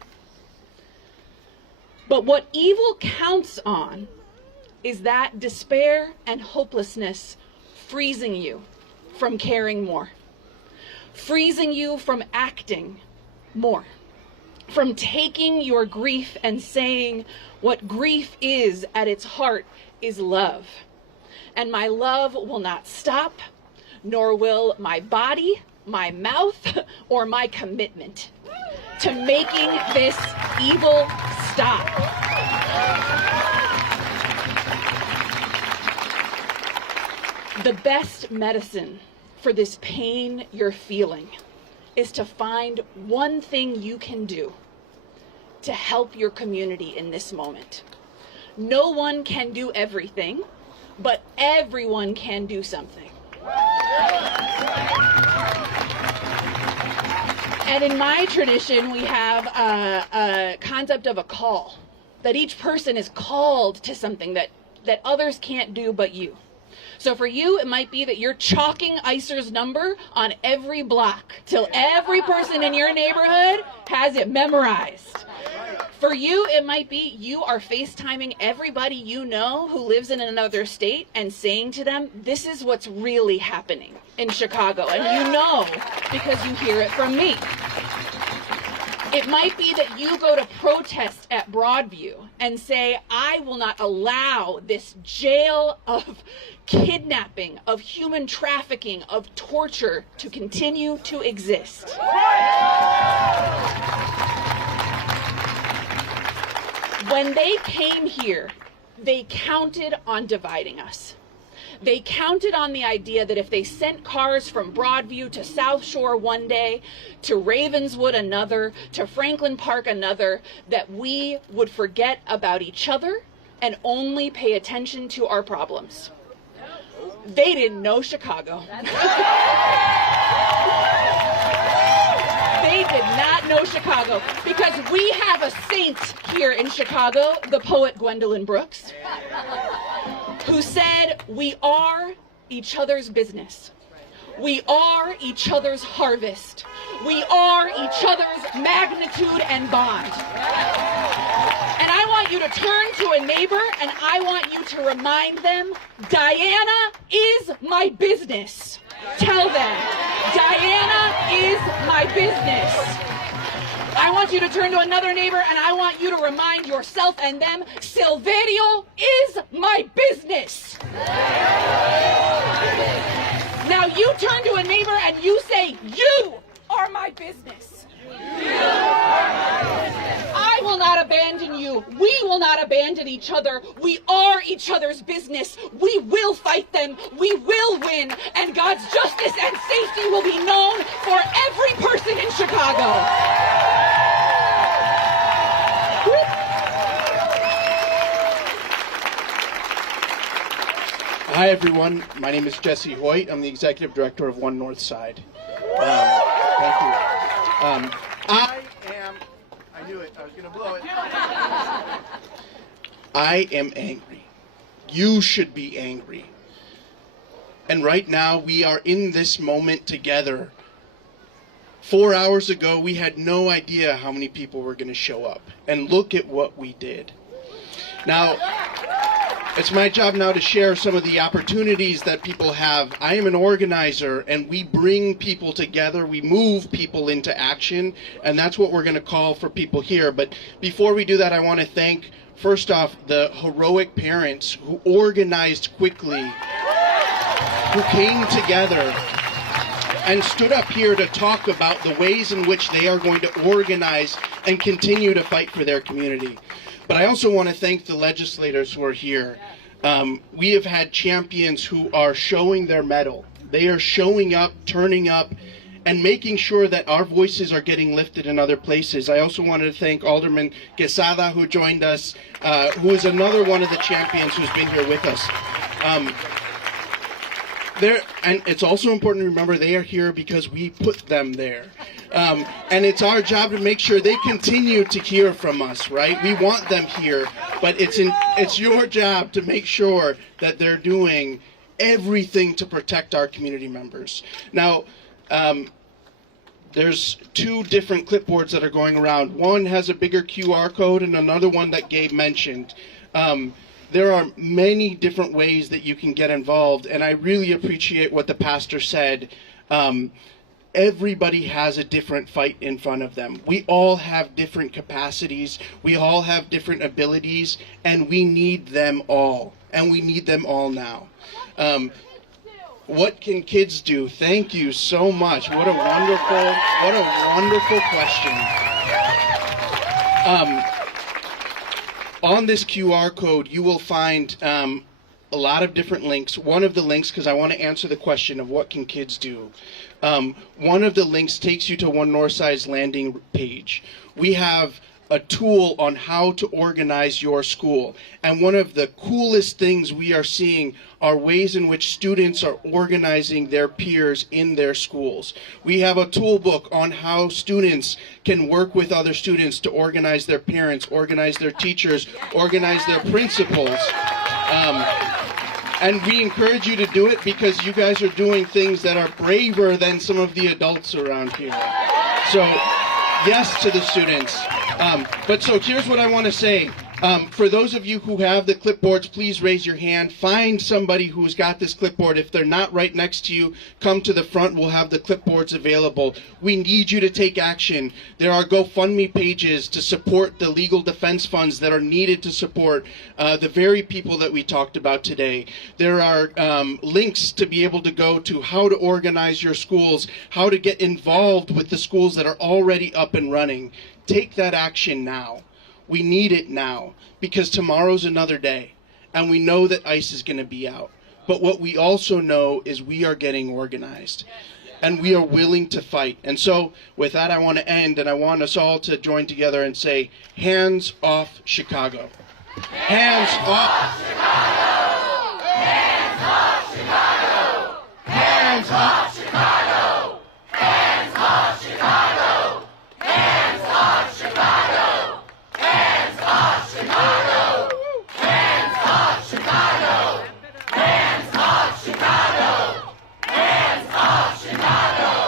But what evil counts on is that despair and hopelessness freezing you from caring more, freezing you from acting more, from taking your grief and saying what grief is at its heart is love. And my love will not stop, nor will my body, my mouth, or my commitment to making this evil stop. The best medicine for this pain you're feeling is to find one thing you can do to help your community in this moment. No one can do everything, but everyone can do something. And in my tradition, we have a concept of a call, that each person is called to something that others can't do but you. So for you, it might be that you're chalking Icer's number on every block till every person in your neighborhood has it memorized. For you, it might be you are FaceTiming everybody you know who lives in another state and saying to them, this is what's really happening in Chicago. And you know because you hear it from me. It might be that you go to protest at Broadview and say, I will not allow this jail of kidnapping, of human trafficking, of torture to continue to exist. When they came here, they counted on dividing us. They counted on the idea that if they sent cars from Broadview to South Shore one day, to Ravenswood another, to Franklin Park another, that we would forget about each other and only pay attention to our problems. They didn't know Chicago. They did not know Chicago, because we have a saint here in Chicago, the poet Gwendolyn Brooks, who said, we are each other's business. We are each other's harvest. We are each other's magnitude and bond. And I want you to turn to a neighbor and I want you to remind them, Diana is my business. Tell them, Diana is my business. I want you to turn to another neighbor and I want you to remind yourself and them, Silverio is my business. Now you turn to a neighbor and you say, you are my business. I will not abandon you. We will not abandon each other. We are each other's business. We will fight them. We will win. And God's justice and safety will be known for every person in Chicago. Hi, everyone. My name is Jesse Hoyt. I'm the executive director of One Northside. Thank you. I knew it. I was going to blow it. I am angry. You should be angry. And right now, we are in this moment together. 4 hours ago, we had no idea how many people were going to show up. And look at what we did. Now, it's my job now to share some of the opportunities that people have. I am an organizer, and we bring people together. We move people into action, and that's what we're going to call for people here. But before we do that, I want to thank, first off, the heroic parents who organized quickly, who came together and stood up here to talk about the ways in which they are going to organize and continue to fight for their community. But I also want to thank the legislators who are here. We have had champions who are showing their mettle. They are showing up, turning up, and making sure that our voices are getting lifted in other places. I also wanted to thank Alderman Quesada, who joined us, who is another one of the champions who's been here with us. And it's also important to remember they are here because we put them there. And it's our job to make sure they continue to hear from us, right? We want them here, but it's your job to make sure that they're doing everything to protect our community members. Now, there's two different clipboards that are going around. One has a bigger QR code and another one that Gabe mentioned. There are many different ways that you can get involved, and I really appreciate what the pastor said. Everybody has a different fight in front of them. We all have different capacities. We all have different abilities, and we need them all. And we need them all now. What can kids do? Thank you so much. What a wonderful question. On this QR code, you will find a lot of different links. One of the links, because I want to answer the question of what can kids do. One of the links takes you to One Northside's landing page. We have a tool on how to organize your school. And one of the coolest things we are seeing are ways in which students are organizing their peers in their schools. We have a tool book on how students can work with other students to organize their parents, organize their teachers, organize their principals. And we encourage you to do it because you guys are doing things that are braver than some of the adults around here. So, yes to the students. But so here's what I want to say. For those of you who have the clipboards, please raise your hand. Find somebody who's got this clipboard. If they're not right next to you, come to the front. We'll have the clipboards available. We need you to take action. There are GoFundMe pages to support the legal defense funds that are needed to support the very people that we talked about today. There are links to be able to go to how to organize your schools, how to get involved with the schools that are already up and running. Take that action now. We need it now because tomorrow's another day and we know that ICE is going to be out. But what we also know is we are getting organized and we are willing to fight. And so with that, I want to end and I want us all to join together and say, hands off Chicago. Hands off Chicago. Hands off Chicago. Hands off Chicago. Hands off Chicago. Hands off Chicago. Hands off Chicago! Hands off Chicago! Hands off Chicago! Hands off Chicago!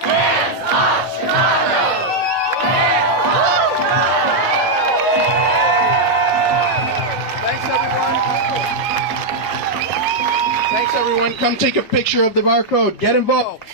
Hands off Chicago! Thanks, everyone. Thanks, everyone. Come take a picture of the barcode. Get involved.